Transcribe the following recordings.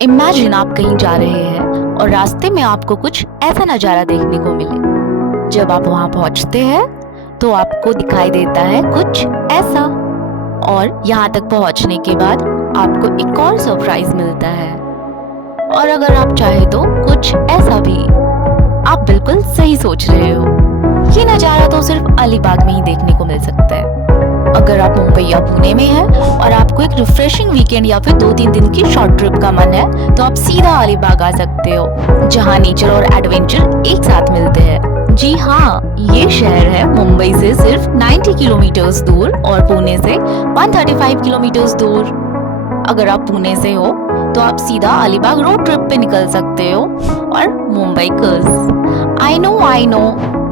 Imagine आप कहीं जा रहे हैं और रास्ते में आपको कुछ ऐसा नज़ारा देखने को मिले। जब आप वहां पहुंचते हैं तो आपको दिखाई देता है कुछ ऐसा, और यहाँ तक पहुंचने के बाद आपको एक और सरप्राइज मिलता है। और अगर आप चाहे तो कुछ ऐसा भी। आप बिल्कुल सही सोच रहे हो, ये नज़ारा तो सिर्फ अलीबाग में ही देखने को मिल सकता है। अगर आप मुंबई या पुणे में हैं और आपको एक रिफ्रेशिंग वीकेंड या फिर 2-3 दिन की शॉर्ट ट्रिप का मन है तो आप सीधा अलीबाग आ सकते हो, जहां नेचर और एडवेंचर एक साथ मिलते हैं। जी हाँ, ये शहर है मुंबई से सिर्फ 90 किलोमीटर दूर और पुणे से 135 किलोमीटर दूर। अगर आप पुणे से हो तो आप सीधा अलीबाग रोड ट्रिप पे निकल सकते हो। और मुंबई आई नो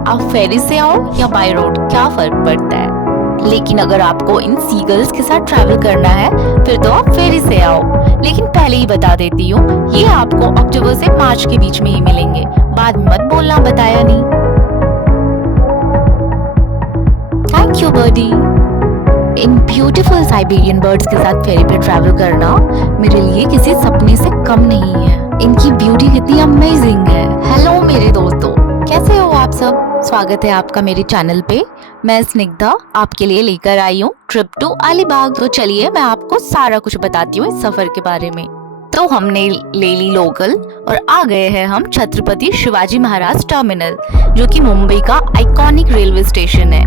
आप फेरी से आओ या बाय रोड, क्या फर्क पड़ता है। लेकिन अगर आपको इन सीगल्स के साथ ट्रैवल करना है फिर तो आप फेरी से आओ। लेकिन पहले ही बता देती हूँ, ये आपको अक्टूबर से मार्च के बीच में ही मिलेंगे। बाद में मत बोलना बताया नहीं। Thank you birdie. इन ब्यूटीफुल साइबेरियन बर्ड्स के साथ फेरी पे ट्रैवल करना मेरे लिए किसी सपने से कम नहीं है। इनकी ब्यूटी कितनी अमेजिंग है। हेलो मेरे दोस्तों, कैसे हो आप सब? स्वागत है आपका मेरे चैनल पे। मैं स्निग्धा आपके लिए लेकर आई हूँ ट्रिप टू अलीबाग। तो चलिए मैं आपको सारा कुछ बताती हूँ इस सफर के बारे में। तो हमने ले ली लोकल और आ गए हैं हम छत्रपति शिवाजी महाराज टर्मिनल, जो कि मुंबई का आइकॉनिक रेलवे स्टेशन है।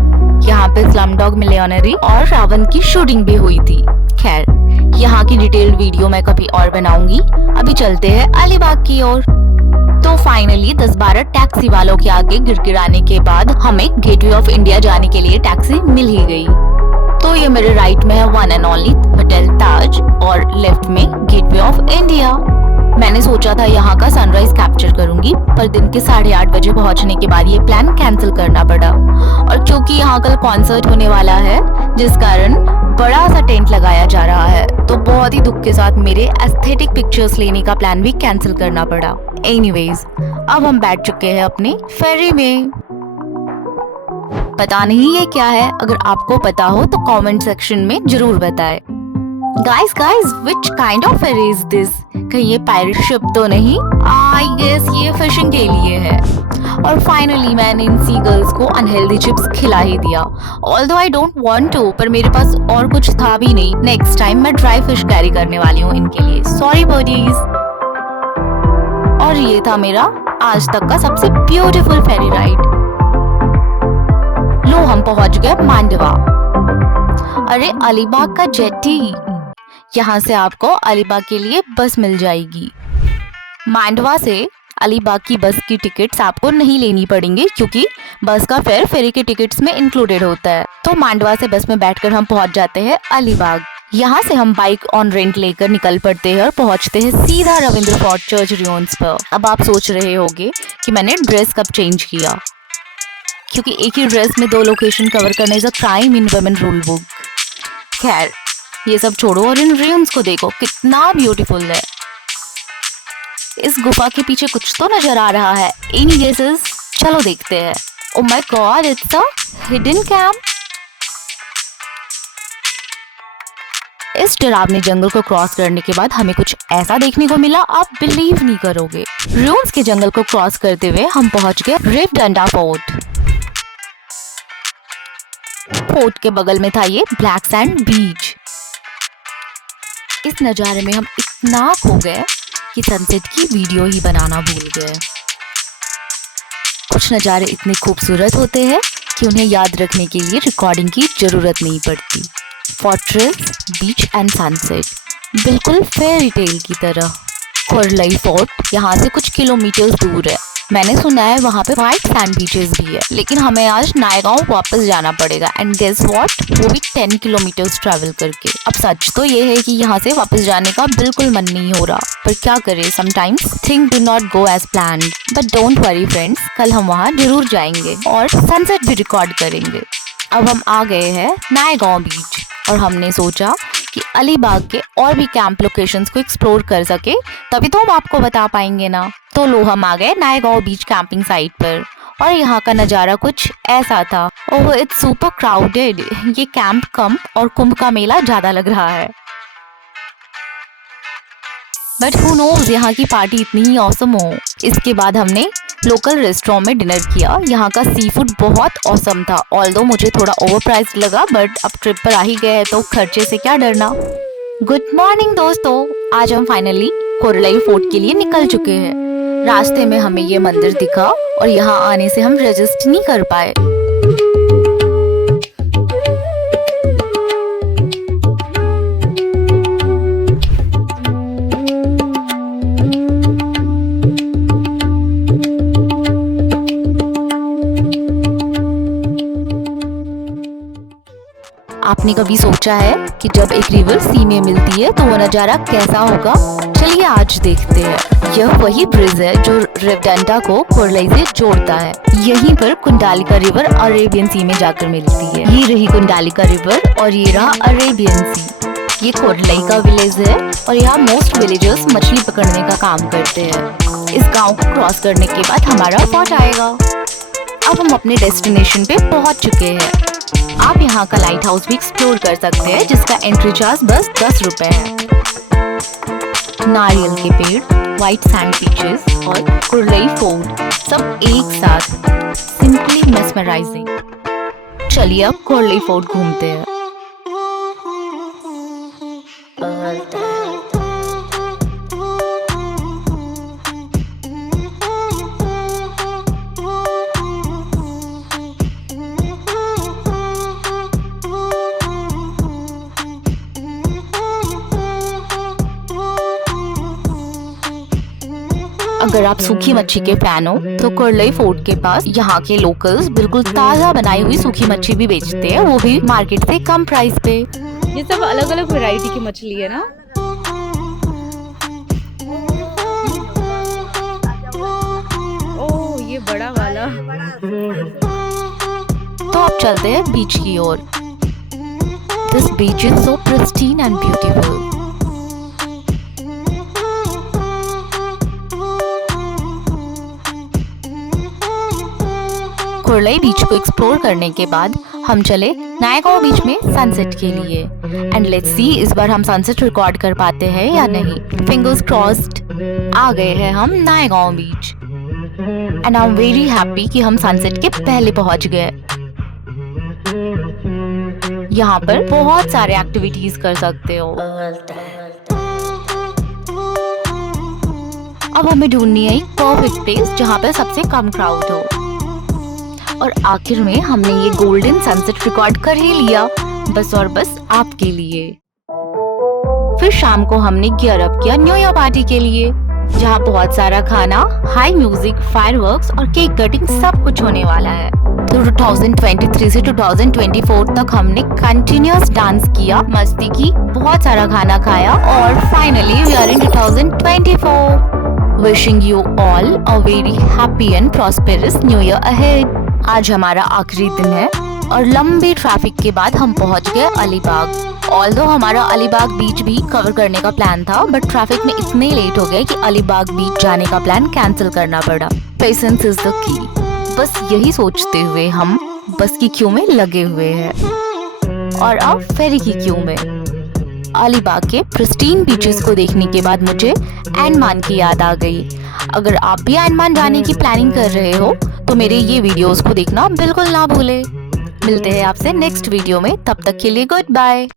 यहाँ पे स्लमडॉग मिलियनेयर और रावण की शूटिंग भी हुई थी। खैर, यहाँ की डिटेल्ड वीडियो मैं कभी और बनाऊंगी। अभी चलते हैं अलीबाग की ओर। तो फाइनली 10-12 टैक्सी वालों के आगे गिड़गिड़ाने के बाद हमें गेटवे ऑफ इंडिया जाने के लिए टैक्सी मिल ही गई। तो ये मेरे राइट में है वन एंड ओनली होटल ताज और लेफ्ट में गेटवे ऑफ इंडिया। मैंने सोचा था यहाँ का सनराइज कैप्चर करूंगी, पर दिन के 8:30 बजे पहुँचने के बाद ये प्लान कैंसिल करना पड़ा। और क्योंकि यहाँ कल कॉन्सर्ट होने वाला है, जिस कारण बड़ा सा टेंट लगाया जा रहा है, तो बहुत ही दुख के साथ मेरे एस्थेटिक पिक्चर्स लेने का प्लान भी कैंसिल करना पड़ा। एनीवेज, अब हम बैठ चुके हैं अपने फेरी में। पता नहीं ये क्या है, अगर आपको पता हो तो कमेंट सेक्शन में जरूर बताएं। Guys, which kind of ferry is this? कहीं ये पायरेट शिप तो नहीं? आई गेस ये फिशिंग के लिए है। और फाइनली मैंने इन सीगल्स को अनहेल्दी चिप्स खिला ही दिया। Although I don't want to, पर मेरे पास और कुछ था भी नहीं। नेक्स्ट टाइम मैं ड्राई फिश कैरी करने वाली हूँ इनके लिए। Sorry birdies. और ये था मेरा आज तक का सबसे ब्यूटीफुल फेरी राइड। लो, हम पहुंच गए मांडवा। अरे अलीबाग का जेटी। यहाँ से आपको अलीबाग के लिए बस मिल जाएगी। मांडवा से अलीबाग की बस की टिकट्स आपको नहीं लेनी पड़ेंगी, क्योंकि बस का फेयर फेरी के टिकट्स में इंक्लूडेड होता है। तो मांडवा से बस में बैठकर हम पहुंच जाते हैं अलीबाग। यहाँ से हम बाइक ऑन रेंट लेकर निकल पड़ते हैं और पहुंचते हैं सीधा रविंद्र फोर्ट चर्च रुइंस पर। अब आप सोच रहे होंगे कि मैंने ड्रेस कब चेंज किया, क्योंकि एक ही ड्रेस में 2 लोकेशन कवर करने is a crime in women rule book. खैर, ये सब छोड़ो और इन रुइंस को देखो, कितना ब्यूटीफुल है। इस गुफा के पीछे कुछ तो नजर आ रहा है। Any guesses? चलो देखते हैं। Oh my God, it's a hidden camp. इस डरावने जंगल को क्रॉस करने के बाद हमें कुछ ऐसा देखने को मिला, आप बिलीव नहीं करोगे। रुइंस के जंगल को क्रॉस करते हुए हम पहुंच गए रिवडंडा फोर्ट। फोर्ट के बगल में था ये ब्लैक सैंड बीच। इस नज़ारे में हम इतना खो गए कि सनसेट की वीडियो ही बनाना भूल गए। कुछ नज़ारे इतने खूबसूरत होते हैं कि उन्हें याद रखने के लिए रिकॉर्डिंग की जरूरत नहीं पड़ती। फोर्ट्रेस, बीच एंड सनसेट, बिल्कुल फेयरी टेल की तरह। कोरलई फोर्ट यहाँ से कुछ किलोमीटर दूर है। मैंने सुना है वहाँ पे व्हाइट सैंड बीचेस भी है, लेकिन हमें आज नायगांव वापस जाना पड़ेगा। एंड गेस व्हाट, वो भी 10 किलोमीटर ट्रैवल करके। अब सच तो ये है कि यहाँ से वापस जाने का बिल्कुल मन नहीं हो रहा, पर क्या करें, sometimes thing do not go as planned. But don't worry friends, कल हम वहाँ जरूर जाएंगे और सनसेट भी रिकॉर्ड करेंगे। अब हम आ गए हैं नायगांव बीच और हमने सोचा कि अलीबाग के और भी कैंप लोकेशंस को एक्सप्लोर कर सके, तभी तो हम आपको बता पाएंगे ना। तो लो, हम आ गए नायगांव बीच कैंपिंग साइट पर और यहाँ का नज़ारा कुछ ऐसा था। ओह, इट्स सुपर क्राउडेड। ये कैंप कम और कुंभ का मेला ज्यादा लग रहा है। बट हु नोज यहाँ की पार्टी इतनी ही ऑसम हो। इसके बाद हमने लोकल रेस्टोरेंट में डिनर किया। यहाँ का सी फूड बहुत ऑसम था, ऑल्दो मुझे थोड़ा ओवर प्राइस लगा, बट अब ट्रिप पर आ ही गए हैं तो खर्चे से क्या डरना। गुड मॉर्निंग दोस्तों, आज हम फाइनली कोरलाई फोर्ट के लिए निकल चुके हैं। रास्ते में हमें ये मंदिर दिखा और यहाँ आने से हम रेजिस्ट नहीं कर पाए। आपने कभी सोचा है कि जब एक रिवर सी में मिलती है तो वो नज़ारा कैसा होगा? चलिए आज देखते हैं। यह वही ब्रिज है जो रिवडेंटा को कोरलाई से जोड़ता है। यहीं पर कुंडालिका रिवर अरेबियन सी में जाकर मिलती है। ये रही कुंडालिका रिवर और ये रहा अरेबियन सी। ये कोरलाई का विलेज है और यहाँ मोस्ट विलेजर्स मछली पकड़ने का काम करते हैं। इस गाँव को क्रॉस करने के बाद हमारा फोर्ट आएगा। अब हम अपने डेस्टिनेशन पे पहुँच चुके हैं। आप यहाँ का लाइट हाउस भी एक्सप्लोर कर सकते हैं, जिसका एंट्री चार्ज बस 10 रुपए है। नारियल के पेड़, व्हाइट सैंड बीचेस और कोरलाई फोर्ट सब एक साथ, सिंपली मेस्मराइजिंग। चलिए अब कोरलाई फोर्ट घूमते हैं। अगर आप सूखी मच्छी के फैन हो तो कोरलाई फोर्ट के पास यहाँ के लोकल्स बिल्कुल ताज़ा बनाई हुई सूखी मच्छी भी बेचते हैं, वो भी मार्केट से कम प्राइस पे। ये सब अलग अलग वैरायटी की मछली है ना। ओह ये बड़ा वाला। तो अब चलते हैं बीच की ओर। This beach is so pristine and beautiful. Korlai beach को एक्सप्लोर करने के बाद हम चले नायगांव बीच में सनसेट के लिए। एंड लेट्स सी इस बार हम सनसेट रिकॉर्ड कर पाते हैं या नहीं। Fingers crossed. आ गए हैं हम Naigaon beach and I am very happy कि हम सनसेट के पहले पहुंच गए। यहाँ पर बहुत सारे एक्टिविटीज कर सकते हो। अब हमें ढूंढनी है एक परफेक्ट प्लेस जहाँ पर सबसे कम क्राउड हो। और आखिर में हमने ये गोल्डन सनसेट रिकॉर्ड कर ही लिया, बस और बस आपके लिए। फिर शाम को हमने गियर अप किया न्यू ईयर पार्टी के लिए, जहाँ बहुत सारा खाना, हाई म्यूजिक, फायरवर्क्स और केक कटिंग सब कुछ होने वाला है। तो 2023 से 2024 तक हमने कंटिन्यूअस डांस किया, मस्ती की, बहुत सारा खाना खाया और finally we are in 2024। Wishing you all a very happy and prosperous new year ahead. आज हमारा आखिरी दिन है और लंबी ट्रैफिक के बाद हम पहुंच गए अलीबाग। ऑल्दो हमारा अलीबाग बीच भी कवर करने का प्लान था, बट ट्रैफिक में इतने लेट हो गए कि अलीबाग बीच जाने का प्लान कैंसिल करना पड़ा। Patience is the key. बस यही सोचते हुए हम बस की क्यू में लगे हुए हैं और अब फेरी की क्यू में। अलीबाग के प्रिस्टीन बीचेस को देखने के बाद मुझे अंडमान की याद आ गई। अगर आप भी अंडमान जाने की प्लानिंग कर रहे हो तो मेरे ये वीडियोस को देखना बिल्कुल ना भूले। मिलते हैं आपसे नेक्स्ट वीडियो में, तब तक के लिए गुड बाय।